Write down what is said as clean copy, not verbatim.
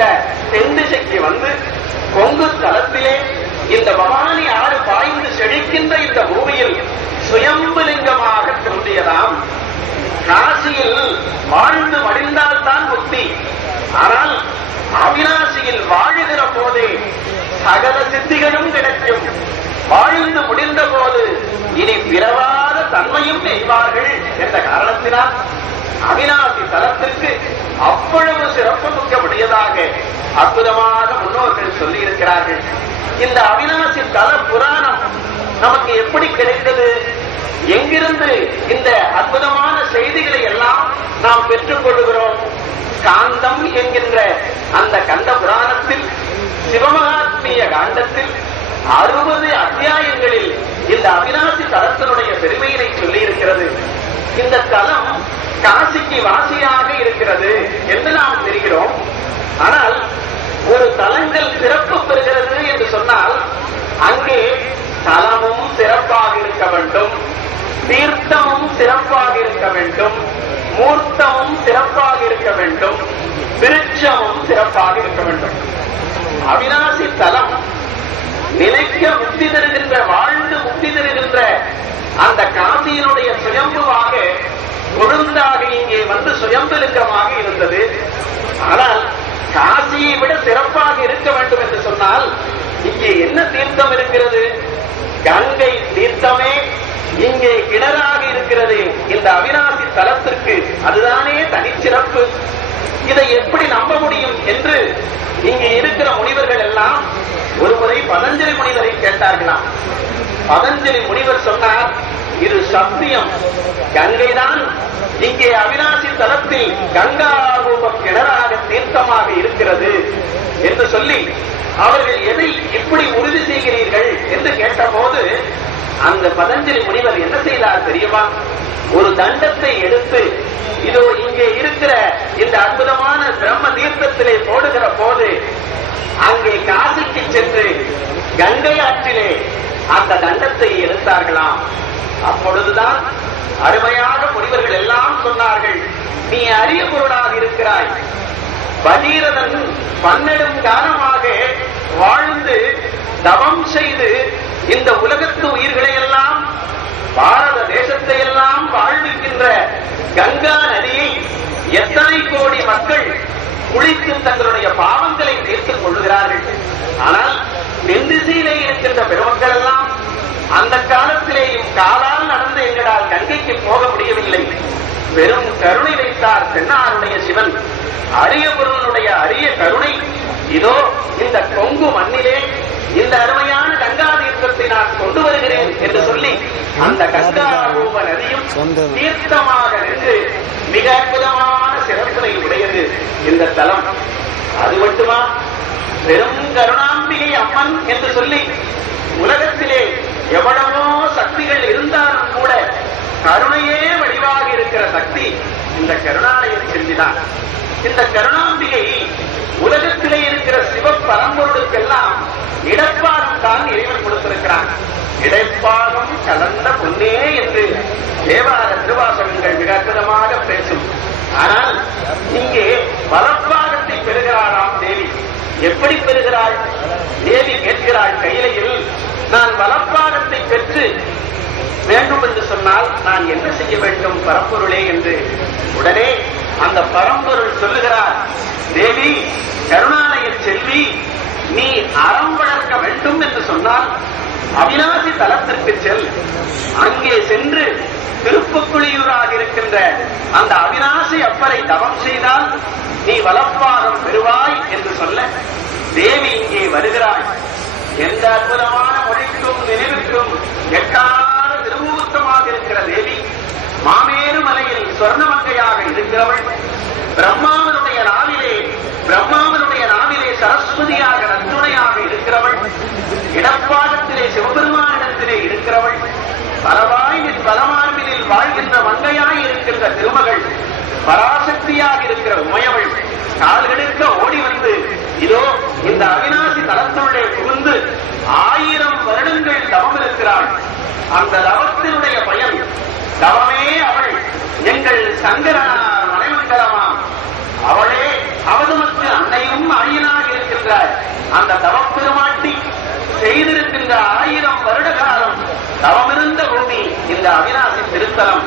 உள்ளிட்ட தென் திசைக்கு வந்து கொங்கு தலத்திலே இந்த பவானி ஆறு பாய்ந்து செழிக்கின்ற இந்த பூமியில் சுயம்புலிங்கமாக தோன்றியதாம். காசியில் வாழ்ந்து மடிந்தால்தான் முக்தி. ஆனால் அவிநாசியில் வாழுகிற போதே சகல சித்திகளும் கிடைக்கும். வாழ்ந்து முடிந்த போது இனி பிறவாத தன்மையும் செய்வார்கள் என்ற காரணத்தினால் அவிநாசி தலத்திற்கு அவ்வளவு சிறப்பு மிக்கபடியதாக அற்புதமாக முன்னோர்கள் சொல்லி இருக்கிறார்கள். இந்த அவிநாசி தல புராணம் நமக்கு எப்படி கிடைத்தது? எங்கிருந்து இந்த அற்புதமான செய்திகளை எல்லாம் நாம் பெற்றுக் கொள்கிறோம்? காந்தம் என்கின்ற அந்த கந்த புராணத்தில் சிவமகாத்மிய காண்டத்தில் 60 அத்தியாயங்களில் இந்த அவிநாசி தலத்தினுடைய பெருமையினை சொல்லி இருக்கிறது. இந்த தலம் காசிக்கு வாசியாக இருக்கிறது என்று நாம் தெரிகிறோம். ஆனால் ஒரு தலங்கள் சிறப்பு பெறுகிறது என்று சொன்னால் அங்கே தலமும் சிறப்பாக இருக்க வேண்டும், தீர்த்தமும் சிறப்பாக இருக்க வேண்டும், மூர்த்தமும் சிறப்பாக இருக்க வேண்டும், விருட்சமும் சிறப்பாக இருக்க வேண்டும். அவிநாசி தலம் நிலைக்க முக்தி தருகின்ற, வாழ்ந்து முக்தி தருகின்ற அந்த காசியினுடைய சுயம்புவாக கொழுந்தாக இங்கே வந்து சுயம்புலிங்கமாக இருந்தது. ஆனால் காசியை விட சிறப்பாக இருக்க வேண்டும் என்று சொன்னால் இங்கே என்ன தீர்த்தம் இருக்கிறது? கங்கை தீர்த்தமே இங்கே கிணறாக இருக்கிறது. இந்த அவிநாசி தலத்திற்கு அதுதானே தனிச்சிறப்பு. இதை எப்படி நம்ப முடியும் என்று இங்கே இருக்கிற முனிவர்கள் எல்லாம் ஒருமுறை பதஞ்சலி முனிவரை கேட்டார்களாம். பதஞ்சலி முனிவர் சொன்னார், இது சத்தியம், கங்கைதான் இங்கே அவிநாசி தலத்தில் கங்கா ரூப கிணறாக தீர்த்தமாக இருக்கிறது என்று சொல்லி, அவர்கள் எதை இப்படி உறுதி செய்கிறீர்கள் என்று கேட்டபோது அந்த பதஞ்சலி முனிவர் என்ன செய்தார் தெரியுமா? ஒரு தண்டத்தை எடுத்து இதோ இங்கே இருக்கிற இந்த அற்புதமான பிரம்ம தீர்த்தத்திலே போடுகிற போது அங்கே காசிக்கு சென்று கங்கை ஆற்றிலே அந்த தண்டத்தை எடுத்தார்களாம். அப்பொழுதுதான் அருமையாக முனிவர்கள் எல்லாம் சொன்னார்கள், நீ அரிய பொருளாக இருக்கிறாய். பகீரதன் 12 காலமாக வாழ்ந்து தவம் செய்து இந்த உலகத்து உயிர்களை எல்லாம், பாரத தேசத்தை எல்லாம் வாழ்விக்கின்ற கங்கா நதியை எத்தனை கோடி மக்கள் குளித்து தங்களுடைய பாவங்களை தீர்த்துக் கொள்கிறார்கள். ஆனால் தென்திசையிலே இருக்கின்ற பெருமக்கள் எல்லாம் அந்த காலத்திலேயும் காலால் நடந்து எங்களால் கங்கைக்கு போக முடியவில்லை. பெரும் கருணை வைத்தார் தென்னாருடைய சிவன். அரிய பொருளுடைய அரிய கருணை இதோ இந்த கொங்கு மண்ணிலே இந்த அருமையான கங்கா தீர்த்தத்தை நான் கொண்டு வருகிறேன் என்று சொல்லி அந்த கங்கா ரூப நதியும் தீர்த்தமாக நின்று மிக அற்புதமான சிறப்பினை உடையது இந்த தலம். அது மட்டுமா, பெரும் கருணாம்பிகை அம்மன் என்று சொல்லி உலகத்திலே எவ்வளவோ சக்திகள் இருந்தாலும் கூட கருணையே வடிவாக இருக்கிற சக்தி இந்த கருணாலய செல்விதான். இந்த கருணாம்பிகை உலகத்திலே இருக்கிற சிவ பரம்பொருளுக்கெல்லாம் இடப்பாகம் தான் இறைவன் கொடுத்திருக்கிறான். இடைப்பாகம் கலந்த பொன்னே என்று தேவார திருவாசகங்கள் மிக அற்புதமாக பேசும். ஆனால் இங்கே வலப்பாகத்தை பெறுகிறாராம் தேவி. எப்படி பெறுகிறாள்? தேவி கேட்கிறாள் கையிலையில், நான் வலப்பாகத்தை பெற்று வேண்டும் என்று சொன்னால் நான் என்ன செய்ய வேண்டும் பரம்பொருளே என்று. உடனே அந்த பரம்பொருள் சொல்லுகிறார், தேவி கருணாலய செல்வி, நீ அறம் வளர்க்க வேண்டும் என்று சொன்னால் அவிநாசி தலத்திற்கு செல். அங்கே சென்று திருப்புக்குழியூராக இருக்கின்ற அந்த அவிநாசி அப்பரை தவம் செய்தால் நீ வலப்பாகம் பெறுவாய் என்று சொல்ல தேவி இங்கே வருகிறாள். எந்த அற்புதமான மொழிக்கும் நினைவுக்கும் எட்டாத திருமூர்த்தமாக இருக்கிற தேவி மாமேரு மலையில் சொர்ணமங்கையாக இருக்கிறவள். பிரம்மாவனுடைய நாவிலே சரஸ்வதியாக நற்றுணையாக இருக்கிறவள். இடப்பாகத்திலே சிவபெருமானிடத்திலே இருக்கிறவள். பலமார்பினில் வாழ்கின்ற மங்கையாய் இருக்கின்ற திருமகள். பராசக்தியாக இருக்கிற உமையவள் கால்கெடுக்க ஓடி வந்து இதோ இந்த அவிநாசி தலத்துள்ளே புகுந்து 1000 வருடங்கள் தவம் இருக்கிறாள். அந்த தவத்தினுடைய பயன் தவமே அவள். எங்கள் சங்கரனார் மனைமங்கலமாம் அவளே அவதுமக்கு அன்னையும் அழிய அந்த தவப்பெருமாட்டி செய்திருக்கின்ற 1000 வருட காலம் தவமிருந்த பூமி இந்த அவிநாசி திருத்தலம்.